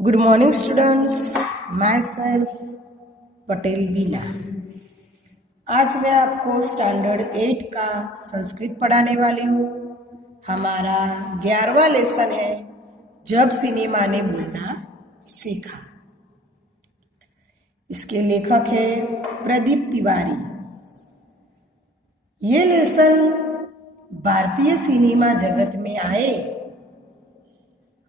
Good morning students, myself Patel Beena. आज मैं आपको स्टैंडर्ड 8 का संस्कृत पढ़ाने वाली हूँ। हमारा 11वां लेसन है जब सिनेमा ने बोलना सीखा। इसके लेखक है प्रदीप तिवारी। ये लेसन भारतीय सिनेमा जगत में आए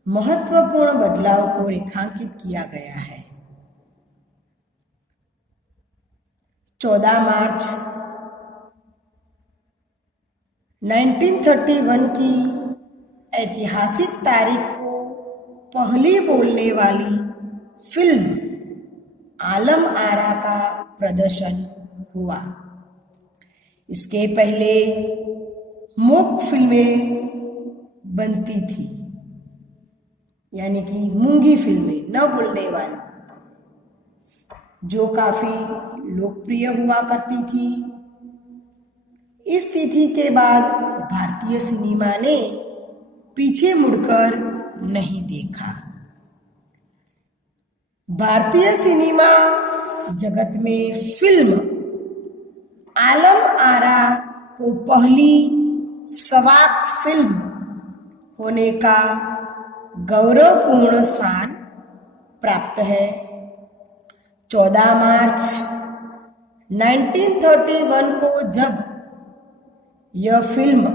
महत्वपूर्ण बदलाव को रेखांकित किया गया है। 14 मार्च 1931 की ऐतिहासिक तारीख को पहली बोलने वाली फिल्म आलम आरा का प्रदर्शन हुआ। इसके पहले मूक फिल्में बनती थी, यानी कि मूंगी फिल्में, न बोलने वाली, जो काफी लोकप्रिय हुआ करती थी। इस तिथि के बाद भारतीय सिनेमा ने पीछे मुड़कर नहीं देखा। भारतीय सिनेमा जगत में फिल्म आलम आरा को पहली सवाक फिल्म होने का गौरवपूर्ण स्थान प्राप्त है। 14 मार्च 1931 को जब यह फिल्म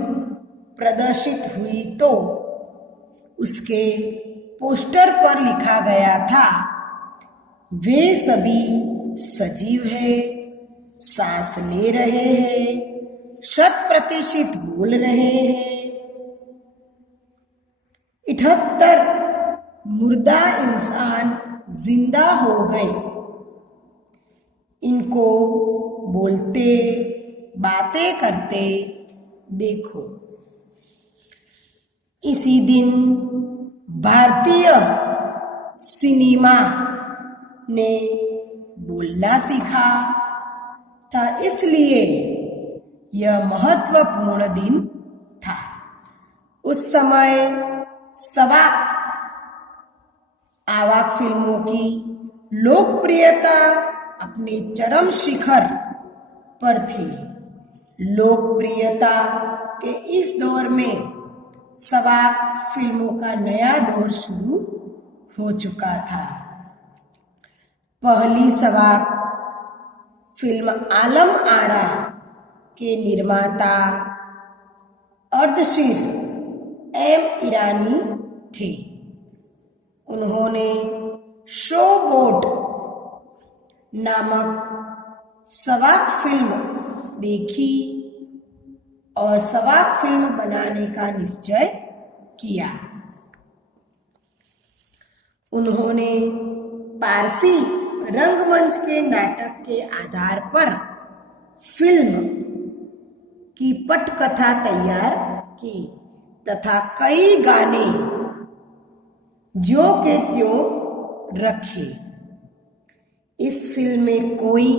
प्रदर्शित हुई तो उसके पोस्टर पर लिखा गया था, वे सभी सजीव है, सांस ले रहे हैं, 100% बोल रहे हैं। 78 मुर्दा इंसान जिंदा हो गए। इनको बोलते बातें करते देखो। इसी दिन भारतीय सिनेमा ने बोलना सीखा था, इसलिए यह महत्वपूर्ण दिन था। उस समय सवाक आवाक फिल्मों की लोकप्रियता अपने चरम शिखर पर थी। लोकप्रियता के इस दौर में सवाक फिल्मों का नया दौर शुरू हो चुका था। पहली सवाक फिल्म आलम आरा के निर्माता अर्दशीर एम ईरानी थे। उन्होंने शो बोट नामक सवाक फिल्म देखी और सवाक फिल्म बनाने का निश्चय किया। उन्होंने पारसी रंगमंच के नाटक के आधार पर फिल्म की पटकथा तैयार की तथा कई गाने ज्यों के त्यों रखे। इस फिल्म में कोई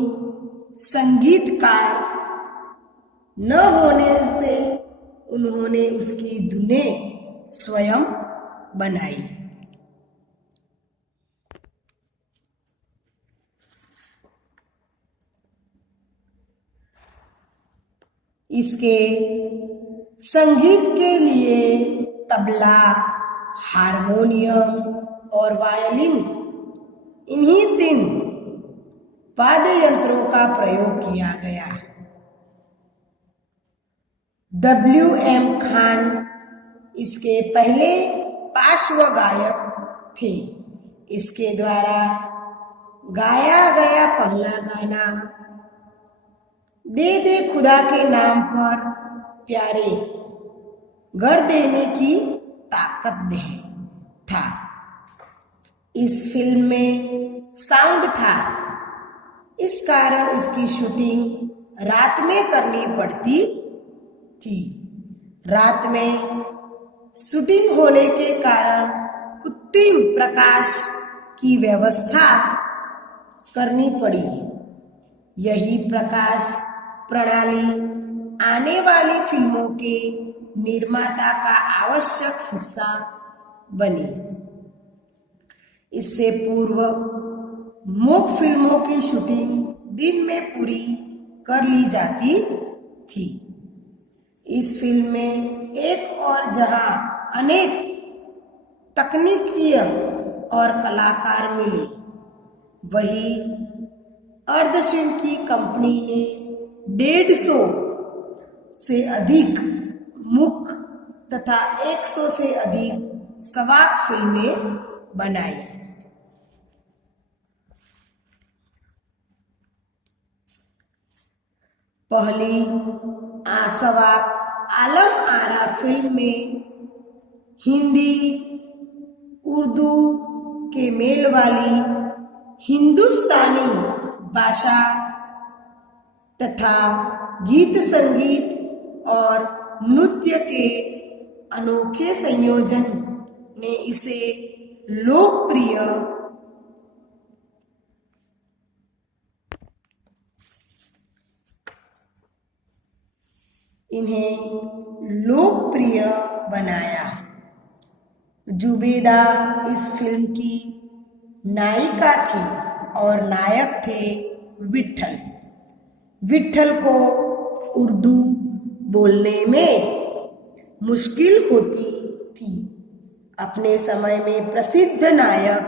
संगीतकार न होने से उन्होंने उसकी धुनें स्वयं बनाई। इसके संगीत के लिए तबला, हारमोनियम और वायलिन, इन्हीं 3 वाद्य यंत्रों का प्रयोग किया गया। W.M. खान इसके पहले पार्श्व गायक थे। इसके द्वारा गाया गया पहला गाना दे दे खुदा के नाम पर प्यारे, घर देने की ताकत दे था। इस फिल्म में साउंड था, इस कारण इसकी शूटिंग रात में करनी पड़ती थी। रात में शूटिंग होने के कारण कृत्रिम प्रकाश की व्यवस्था करनी पड़ी। यही प्रकाश प्रणाली आने वाली फिल्मों के निर्माता का आवश्यक हिस्सा बनी। इससे पूर्व मूक फिल्मों की शूटिंग दिन में पूरी कर ली जाती थी। इस फिल्म में एक और जहां अनेक तकनीकीय और कलाकार मिले, वही अर्धसेन की कंपनी ने 150 से अधिक मूक तथा 100 से अधिक सवाक फिल्में बनाई। पहली सवाक आलम आरा फिल्म में हिंदी उर्दू के मेल वाली हिंदुस्तानी भाषा तथा गीत संगीत और नृत्य के अनोखे संयोजन ने इसे लोकप्रिय बनाया। जुबेदा इस फिल्म की नायिका थी और नायक थे विट्ठल। विट्ठल को उर्दू बोलने में मुश्किल होती थी। अपने समय में प्रसिद्ध नायक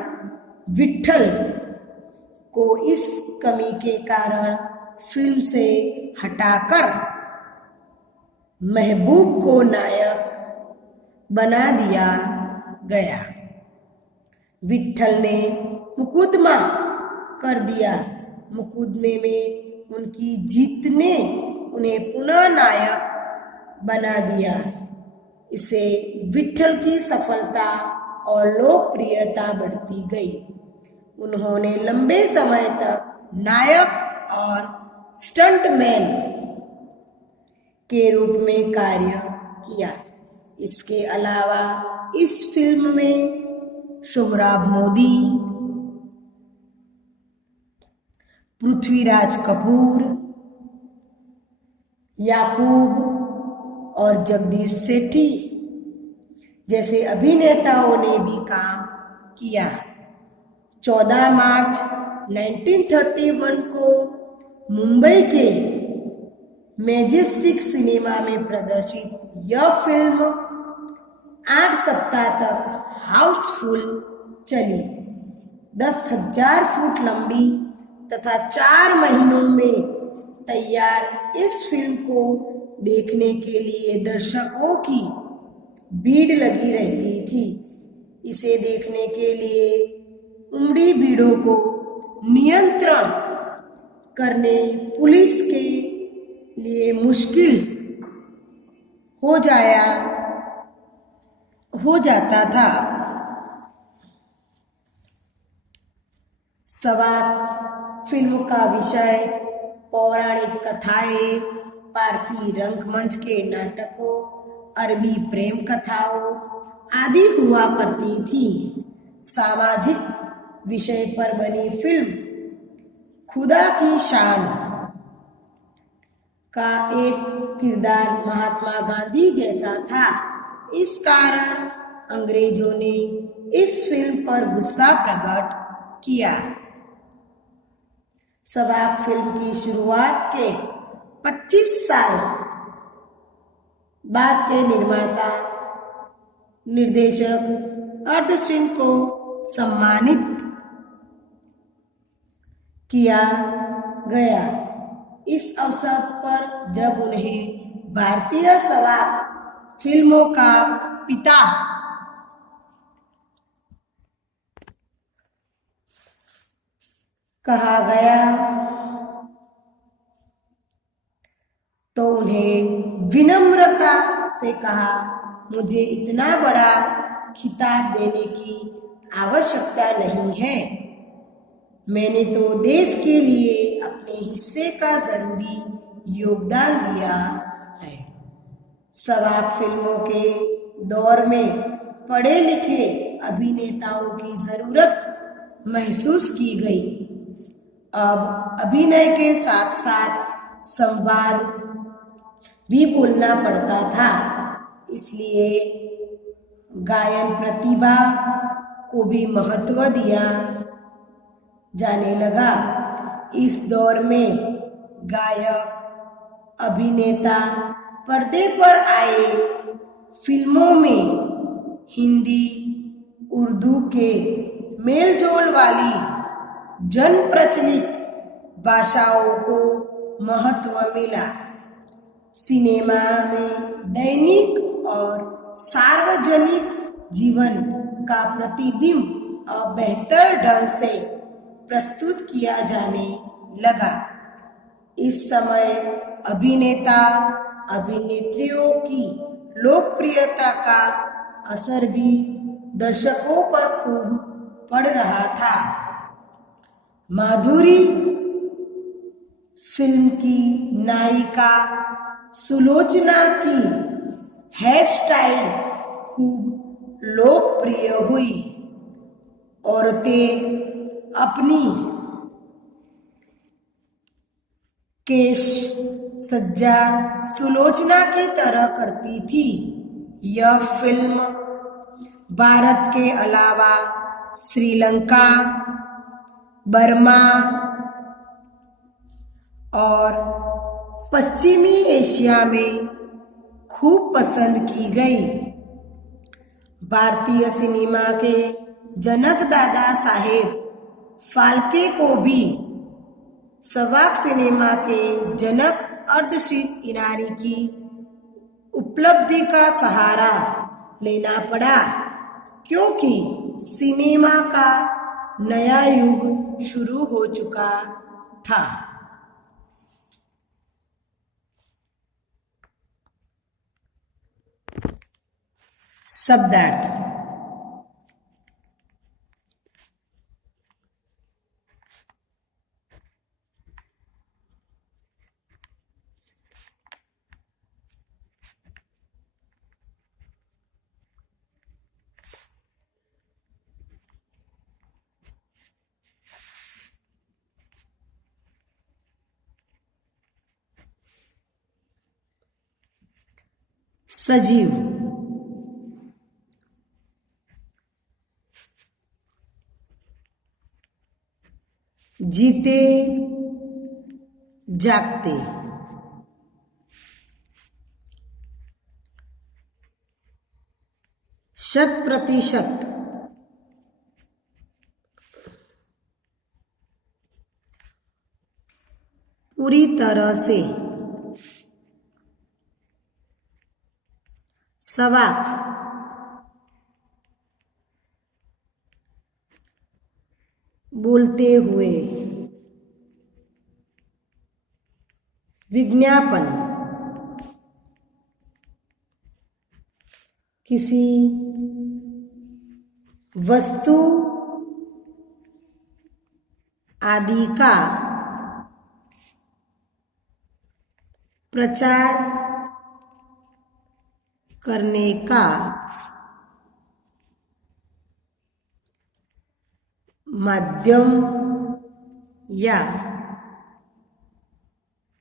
विट्ठल को इस कमी के कारण फिल्म से हटाकर महबूब को नायक बना दिया गया। विट्ठल ने मुकदमा कर दिया। मुकदमे में उनकी जीत ने उन्हें पुनः नायक बना दिया। इससे विट्ठल की सफलता और लोकप्रियता बढ़ती गई। उन्होंने लंबे समय तक नायक और स्टंटमैन के रूप में कार्य किया। इसके अलावा इस फिल्म में सोहराब मोदी, पृथ्वीराज कपूर, याकूब और जगदीश सेठी जैसे अभिनेताओं ने भी काम किया। 14 मार्च 1931 को मुंबई के मैजेस्टिक सिनेमा में प्रदर्शित यह फिल्म 8 सप्ताह तक हाउसफुल चली। 10,000 फुट लंबी तथा 4 महीनों में तैयार इस फिल्म को देखने के लिए दर्शकों की भीड़ लगी रहती थी। इसे देखने के लिए उमड़ी भीड़ों को नियंत्रण करने पुलिस के लिए मुश्किल हो जाता था। सवाक फिल्म का विषय पौराणिक कथाएं, पारसी रंगमंच के नाटकों, अरबी प्रेम कथाओं आदि हुआ करती थी। सामाजिक विषय पर बनी फिल्म खुदा की शान का एक किरदार महात्मा गांधी जैसा था। इस कारण अंग्रेजों ने इस फिल्म पर गुस्सा प्रकट किया। सवाक फिल्म की शुरुआत के 25 साल बाद के निर्माता निर्देशक अर्धसेन को सम्मानित किया गया। इस अवसर पर जब उन्हें भारतीय सवाक फिल्मों का पिता कहा गया तो उन्हें विनम्रता से कहा, मुझे इतना बड़ा खिताब देने की आवश्यकता नहीं है। मैंने तो देश के लिए अपने हिस्से का जरूरी योगदान दिया है। सवाक फिल्मों के दौर में पढ़े लिखे अभिनेताओं की जरूरत महसूस की गई। अब अभिनय के साथ साथ संवाद भी बोलना पड़ता था, इसलिए गायन प्रतिभा को भी महत्व दिया जाने लगा। इस दौर में गायक, अभिनेता पर्दे पर आए, फिल्मों में हिंदी, उर्दू के मेलजोल वाली जन प्रचलित भाषाओं को महत्व मिला। सिनेमा में दैनिक और सार्वजनिक जीवन का प्रतिबिंब अब बेहतर ढंग से प्रस्तुत किया जाने लगा। इस समय अभिनेता अभिनेत्रियों की लोकप्रियता का असर भी दर्शकों पर खूब पड़ रहा था। माधुरी फिल्म की नायिका सुलोचना की हेयर स्टाइल खूब लोकप्रिय हुई। औरतें अपनी केश सज्जा सुलोचना की तरह करती थी। यह फिल्म भारत के अलावा श्रीलंका, बर्मा और पश्चिमी एशिया में खूब पसंद की गई। भारतीय सिनेमा के जनक दादा साहेब फाल्के को भी सवाक सिनेमा के जनक अर्धशीत ईरानी की उपलब्धि का सहारा लेना पड़ा, क्योंकि सिनेमा का नया युग शुरू हो चुका था। शब्दार्थ। सजीव, जीते जागते, शत प्रतिशत, पूरी तरह से, सवाक, बोलते हुए, विज्ञापन, किसी वस्तु आदि का प्रचार करने का माध्यम या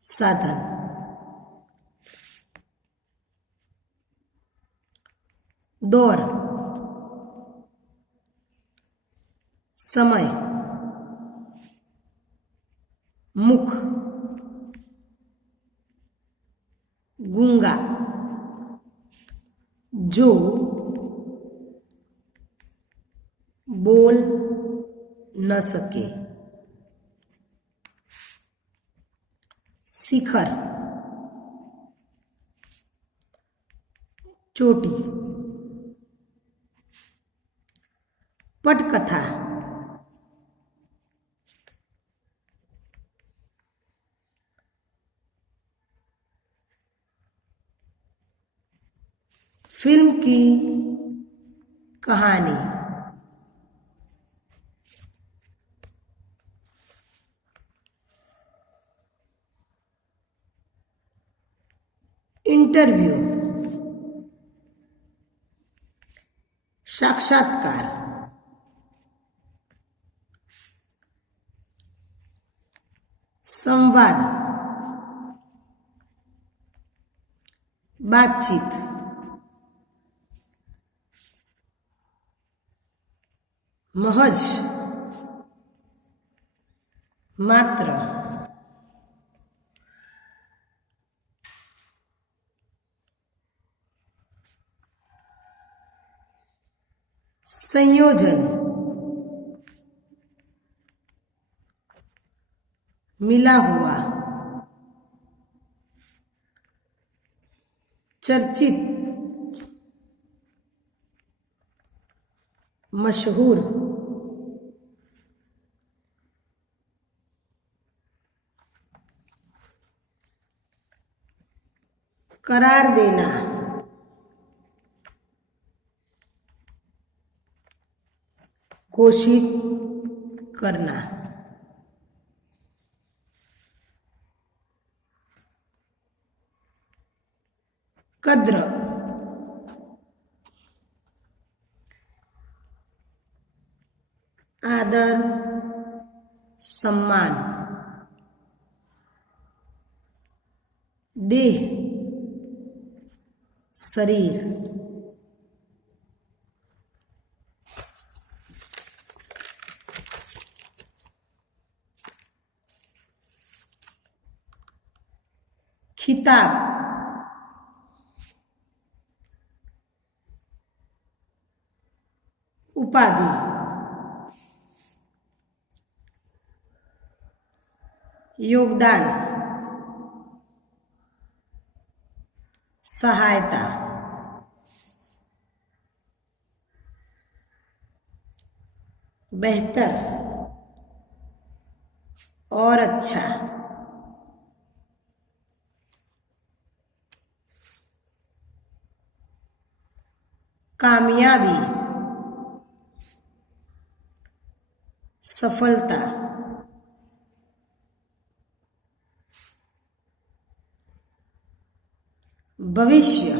साधन। दौर, समय, मुख, गूंगा, जो बोल न सके, शिखर, चोटी, पटकथा, फिल्म की कहानी, इंटरव्यू, साक्षात्कार, संवाद, बातचीत, महज, मात्र, संयोजन, मिला हुआ, चर्चित, मशहूर, करार देना, घोषित करना, कद्र, आदर, सम्मान, देह, शरीर, खिताब, उपाधि, योगदान, सहायता, बेहतर और अच्छा, कामयाबी, सफलता, भविष्य,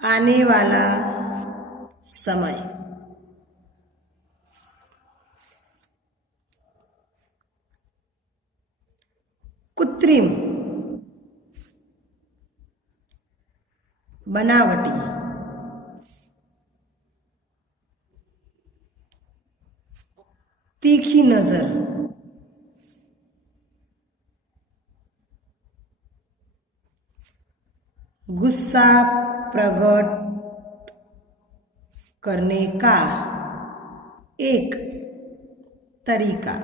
आने वाला समय, कृत्रिम, बनावटी, तीखी नजर, गुस्सा प्रकट करने का एक तरीका,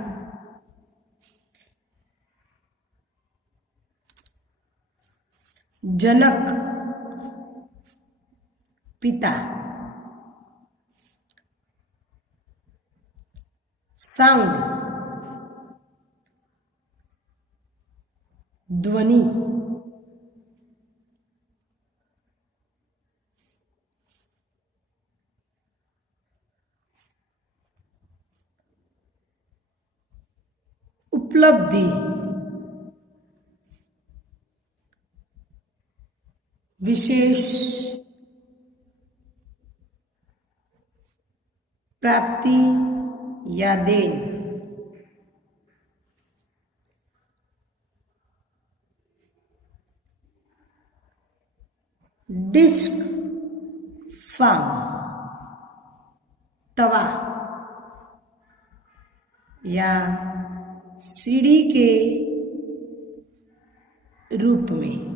जनक, पिता, साउंड, ध्वनि, उपलब्धि, विशेष प्राप्ति या देन, डिस्क, फार्म, तवा या सीढ़ी के रूप में,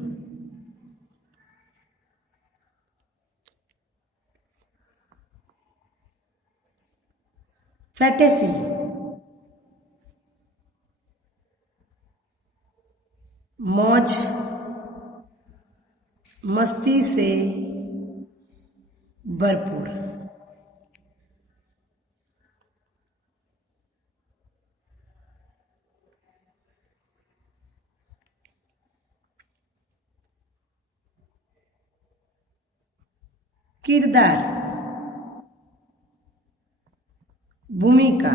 फैंटेसी, मौज मस्ती से भरपूर, किरदार, भूमिका,